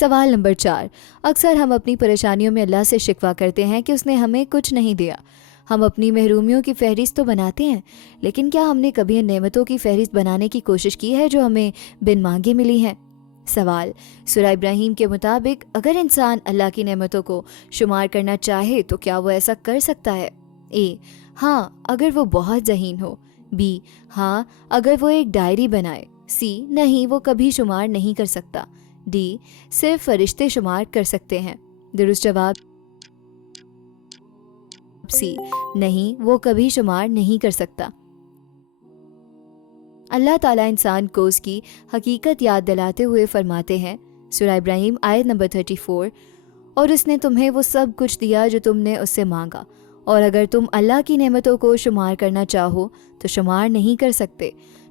سوال نمبر 4، اکثر ہم اپنی پریشانیوں میں اللہ سے شکوہ کرتے ہیں کہ اس نے ہمیں کچھ نہیں دیا۔ ہم اپنی محرومیوں کی فہرست تو بناتے ہیں، لیکن کیا ہم نے کبھی ان نعمتوں کی فہرست بنانے کی کوشش کی ہے جو ہمیں بن مانگے ملی ہیں؟ سوال، سورہ ابراہیم کے مطابق اگر انسان اللہ کی نعمتوں کو شمار کرنا چاہے تو کیا وہ ایسا کر سکتا ہے؟ اے، ہاں اگر وہ بہت ذہین ہو۔ بی، ہاں اگر وہ ایک ڈائری بنائے۔ سی، نہیں وہ کبھی شمار نہیں کر سکتا۔ ڈی، صرف فرشتے شمار کر سکتے ہیں۔ درست جواب سی، نہیں وہ کبھی شمار نہیں کر سکتا۔ اللہ تعالیٰ انسان کو اس کی حقیقت یاد دلاتے ہوئے فرماتے ہیں، سورہ ابراہیم آیت نمبر 34، اور اس نے تمہیں وہ سب کچھ دیا جو تم نے اس سے مانگا، اور اگر تم اللہ کی نعمتوں کو شمار کرنا چاہو تو شمار نہیں کر سکتے۔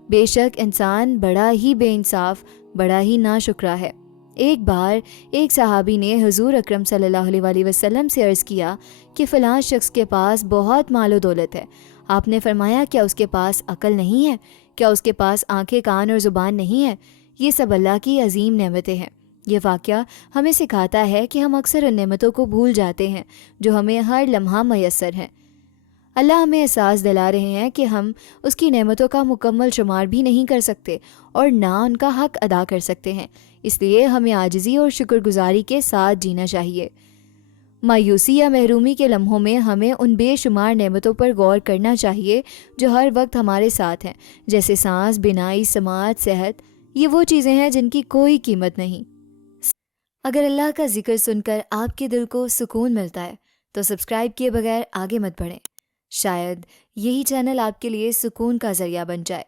بے شک انسان بڑا ہی بے انصاف، بڑا ہی ناشکرا ہے۔ ایک بار ایک صحابی نے حضور اکرم صلی اللہ علیہ وآلہ وسلم سے عرض کیا کہ فلاں شخص کے پاس بہت مال و دولت ہے۔ آپ نے فرمایا، کیا اس کے پاس عقل نہیں ہے؟ کیا اس کے پاس آنکھیں، کان اور زبان نہیں ہے؟ یہ سب اللہ کی عظیم نعمتیں ہیں۔ یہ واقعہ ہمیں سکھاتا ہے کہ ہم اکثر ان نعمتوں کو بھول جاتے ہیں جو ہمیں ہر لمحہ میسر ہیں۔ اللہ ہمیں احساس دلا رہے ہیں کہ ہم اس کی نعمتوں کا مکمل شمار بھی نہیں کر سکتے اور نہ ان کا حق ادا کر سکتے ہیں، اس لیے ہمیں عاجزی اور شکر گزاری کے ساتھ جینا چاہیے۔ مایوسی یا محرومی کے لمحوں میں ہمیں ان بے شمار نعمتوں پر غور کرنا چاہیے جو ہر وقت ہمارے ساتھ ہیں، جیسے سانس، بینائی، سماعت، صحت۔ یہ وہ چیزیں ہیں جن کی کوئی قیمت نہیں۔ اگر اللہ کا ذکر سن کر آپ کے دل کو سکون ملتا ہے تو سبسکرائب کیے بغیر آگے مت بڑھیں، شاید یہی چینل آپ کے لیے سکون کا ذریعہ بن جائے۔